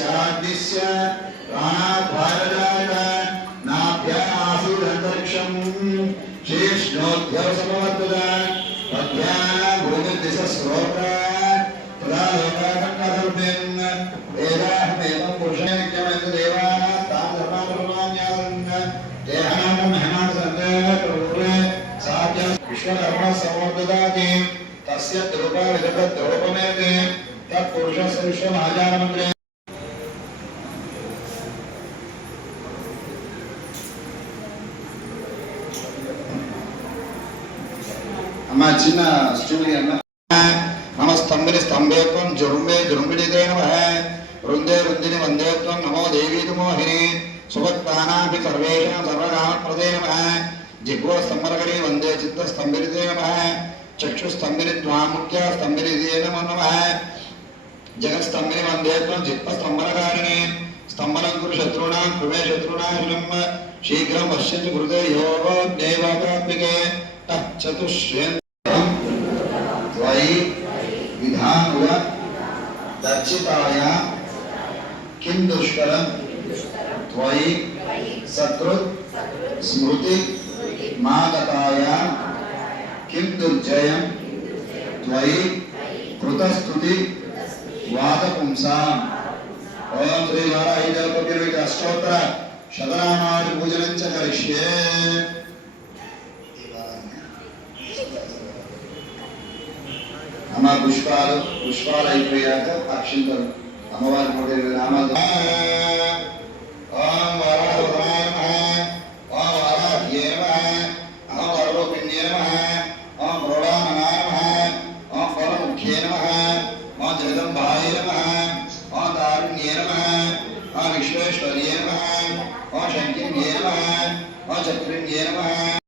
यस्याद्यस्य प्राणाद्वारजाय नाभ्यासूरन्तरिक्षं शेष्णोद्भवसमवर्तत पद्भ्यां भूमिर्दिशस्रोत्र तदा लोकाकर्णधर्मेन् वेदाहमेवं पुरुषैक्यमेव देवाः तां धर्मानुप्रमाण्यासन् देहानं हेमासन्ते साध्य विश्वकर्मा समवर्तताति तस्य द्रुपा विदग्धद्रोपमेते तत्पुरुषस्य विश्वमहाजानमन्त्रे अम्मा चिन्न स्टूडियो अम्मा नमः स्तंभिनि स्तंभेत्वं जुरुम्बे जुरुम्बिनिते नमः वृन्दे वृन्दिनि वन्देत्वं नमो देवी मोहिनी सुभक्तानापि सर्वेषां सर्वकामप्रदे नमः जिह्वा स्तंभनकरी वन्दे चित्तस्तंभिनिते नमः चक्षुस्तंभिनि द्वामुख्या स्तंभिनिते नमो नमः जगत्स्तंभिनि वन्देत्वं चित्तस्तंभनकारिणे स्तंभनं कुरु शत्रूणां कृमे शत्रूणां शीघ्रं पश्यन्तु कृते योगो देवप्राप्तिके तच्चतुष्यन् त्वयि विधानव दर्शिताया किं दुष्करं त्वयि सकृत् स्मृति मागताया किं दुर्जयं त्वयि कृतस्तुति वादपुंसाम् ओम श्री नारायण जलपतिर्वित अष्टोत्तर शतनामावली पूजनं च करिष्ये अम्मा पुष्पाल అయిపోయాక అక్షింతలు అమ్మవారి మూడే నామాలు ఓం వరాహవరాయ నమః ఓం వరాహ్యే నమః ఓం వరరూపిణ్యే నమః ఓం ప్రోడాననాయ నమః ఓం ఫలముఖ్యే నమః ఓం జగదంబాయ నమః ఓం తారుణ్యే నమః ఓం విశ్వేశ్వర్యే నమః ఓం శంకిన్యే నమః ఓం చక్రిణ్యే నమః